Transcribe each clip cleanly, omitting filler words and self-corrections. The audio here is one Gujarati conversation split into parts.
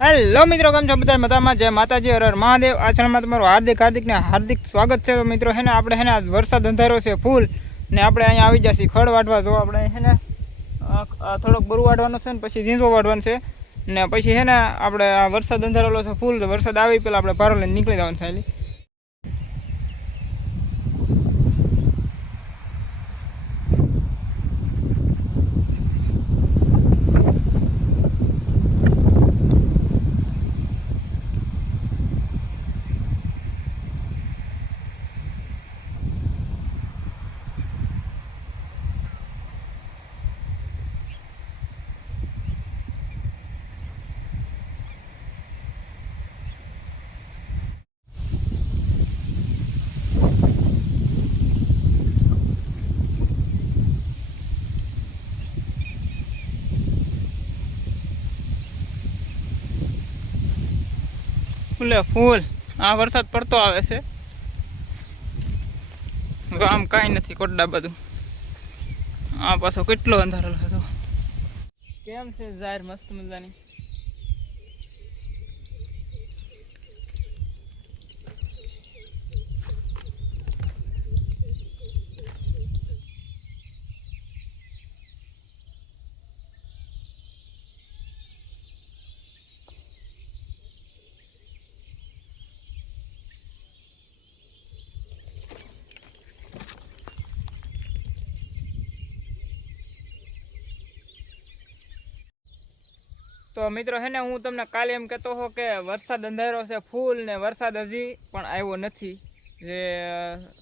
હેલો મિત્રો, કેમ છો બધા? મજામાં? જય માતાજી, હર હર મહાદેવ. આ ચેનલમાં તમારું હાર્દિક સ્વાગત છે. તો મિત્રો આપણે વરસાદ અંધારો છે ફૂલ ને આપણે અહીંયા આવી જશે ખડ વાટવા. જો આપણે થોડોક બરુ વાટવાનો છે ને પછી ઝીંઝો વાટવાનો છે ને પછી આપણે આ વરસાદ અંધારેલો છે ફૂલ. તો વરસાદ આવી પેલા આપણે ભારો લઈને નીકળી જવાનું છે. ફૂલે ફૂલ આ વરસાદ પડતો આવે છે. આમ કાંઈ નથી, કોટડા બધું. આ પાછો કેટલો અંધારો હતો. કેમ છે જાહેર? મસ્ત મજાની. તો મિત્રો હું તમને કાલે એમ કહેતો હો કે વરસાદ અંધારો છે ફૂલ ને વરસાદ હજી પણ આવ્યો નથી. જે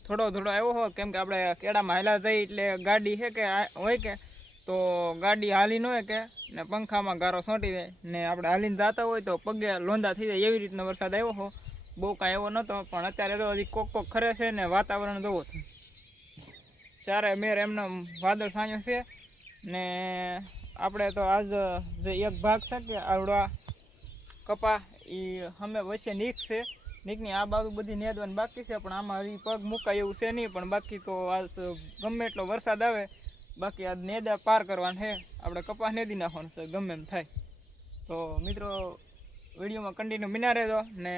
થોડો આવ્યો હો, કેમ કે આપણે કેળામાં હાલા જઈ એટલે ગાડી છે કે હોય કે તો ગાડી હાલી ન હોય કે ને પંખામાં ગારો સોંટી જાય ને આપણે હાલીને જતા હોય તો પગે લોંદા થઈ જાય. એવી રીતનો વરસાદ આવ્યો હો. બહુ કાંઈ એવો નહોતો, પણ અત્યારે તો હજી કોક ખરે છે ને વાતાવરણ જોવો છે. ચારે મેર એમનો વાદળ સાંયો છે ને આપણે તો આજ જે એક ભાગ છે કે આવડા કપા એ અમે વચ્ચે નીકની આ બાજુ બધી નેદવાની બાકી છે, પણ આમાં હજી પગ મુકાય એવું છે નહીં. પણ બાકી તો આજ ગમે એટલો વરસાદ આવે, બાકી આ નેદા પાર કરવાનું છે. આપણે કપાસ નેદી નાખવાનું છે ગમે એમ થાય. તો મિત્રો વિડીયોમાં કન્ટિન્યુ બિના રહેજો ને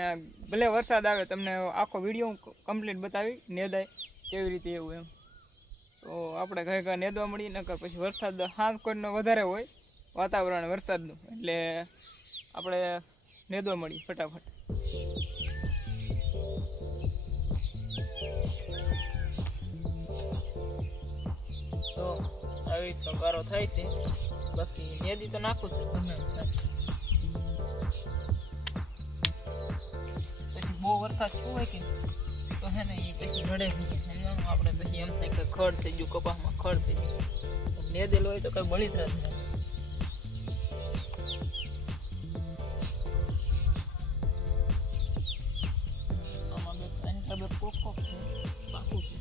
ભલે વરસાદ આવે તમને આખો વિડીયો કમ્પ્લીટ બતાવી નેદાય કેવી રીતે એવું એમ. તો આપણે ઘરે નેદવા મળી નકર પછી વરસાદ હાથ કોઈનો વધારે હોય વાતાવરણ વરસાદનું, એટલે આપણે નેદવા મળી ફટાફટ. તો આવી રીતનો ગારો થાય છે. બાકી નેદી તો નાખું છે ગમે પછી બહુ વરસાદ શું હોય કે તો એ પછી રડે આપણે પછી એમ થાય કે ખડ થઈ ગયું, કપાસમાં ખડ થઈ ગયું. નેદેલો હોય તો કઈ બળી જ નથી. આમાં કોક છે પાકું છે.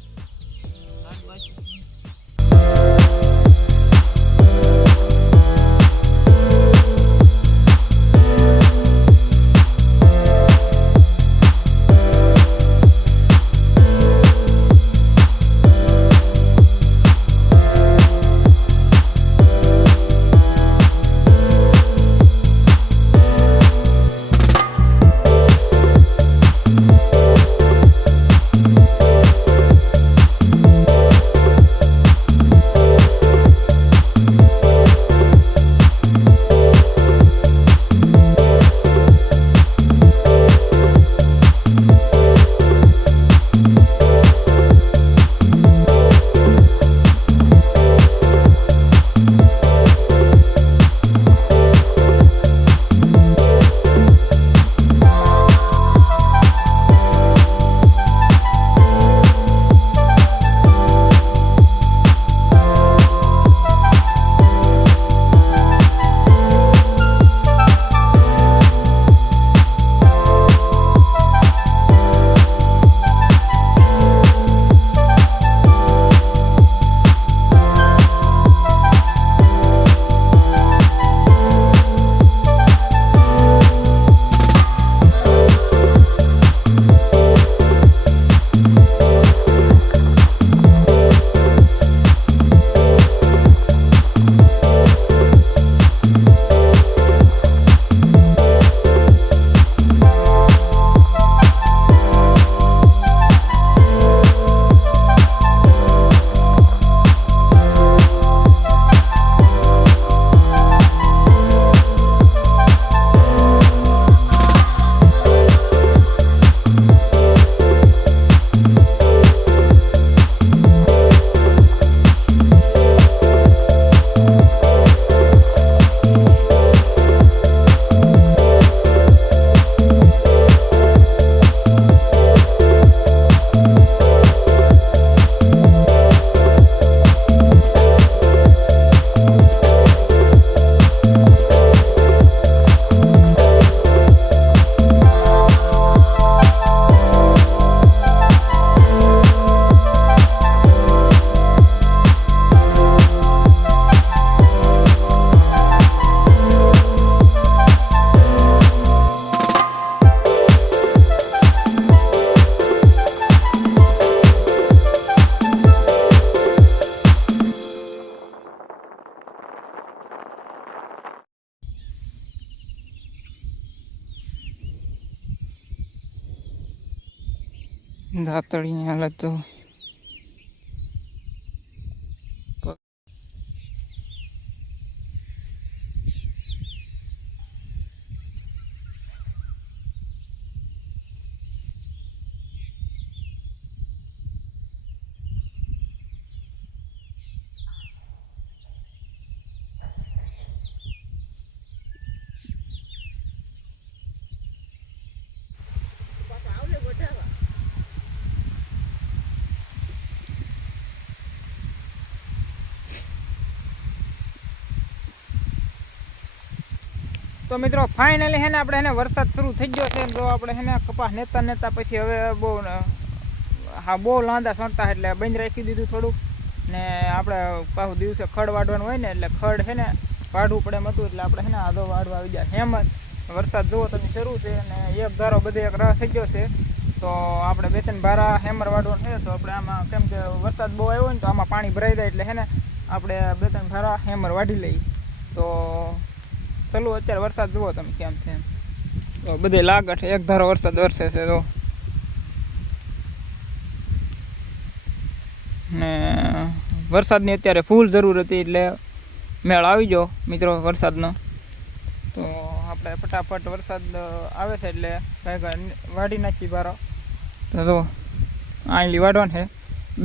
દાતળીની હાલત તો તો મિત્રો ફાઇનલી હે ને આપણે એને વરસાદ શરૂ થઈ ગયો છે. તો આપણે હે ને કપાસ નેતા પછી હવે બહુ લાંદા સણતા એટલે બંધ રાખી દીધું થોડુંક. ને આપણે પાછું દિવસે ખડ વાઢવાનું હોય ને એટલે ખડ હે ને વાઢવું પડે એમ હતું. એટલે આપણે હે ને આધો વાઢવા આવી ગયા. હેમત વરસાદ જુઓ તમે શરૂ છે અને એક ધારો બધે એક રાહ થઈ ગયો છે. તો આપણે 2-3 ભારા હેમર વાઢવાનું છે. તો આપણે આમાં કેમ કે વરસાદ બહુ આવ્યો હોય ને તો આમાં પાણી ભરાઈ જાય એટલે હે ને આપણે 2-3 ભારા હેમર વાઢી લઈએ. તો ચલો અત્યારે વરસાદ જુઓ તમે કેમ છે. તો બધે લાગટ એક ધારો વરસાદ વરસે છે. તો ને વરસાદની અત્યારે ફૂલ જરૂર હતી એટલે મેળ આવી ગયો મિત્રો વરસાદનો. તો આપણે ફટાફટ વરસાદ આવે છે એટલે વાઢી નાખી ભારો. તો જો આંલી વાઢવાનું છે.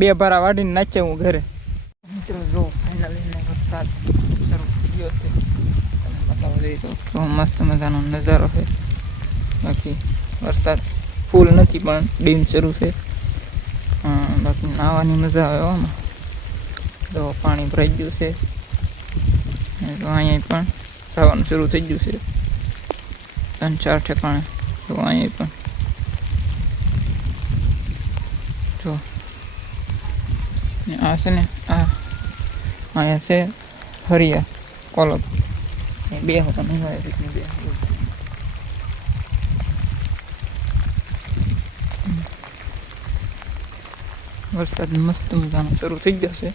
2 ભારા વાઢીને નાખીએ હું ઘરે. મિત્રો જો ફાઇનલી વરસાદ શરૂ થઈ ગયો છે. તો મસ્ત મજાનો નજારો છે. બાકી વરસાદ ફૂલ નથી પણ ડીમ શરૂ છે. બાકી નાહવાની મજા આવે આમાં. તો પાણી ભરાઈ ગયું છે. તો અહીંયા પણ જવાનું શરૂ થઈ ગયું છે 3-4 ઠેકાણે. તો અહીંયા પણ જો આ છે ને અહીંયા છે હરિયા કોલબ. 2 હતા નહીં હોય રીતની 2 વરસાદ મસ્ત મજાનો શરૂ થઈ ગયો છે.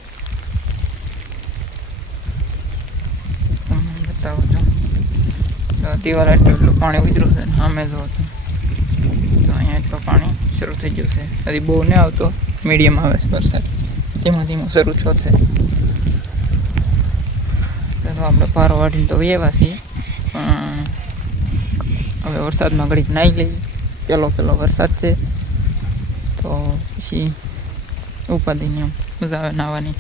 બતાવો છો દિવાલ એટલું પાણી ઉતર્યું છે. સામે જો તો અહીંયા એટલું પાણી શરૂ થઈ ગયું છે. હજી બહુ નહીં આવતો, મીડિયમ આવે છે વરસાદ. ધીમો ધીમો શરૂ થયો છે. તો આપણે પારો વાઢીને તો એવા છીએ પણ હવે વરસાદમાં ઘડીક નાહી લઈએ. પેલો વરસાદ છે તો પછી ઉપાધિની મજા આવે નાહવાની.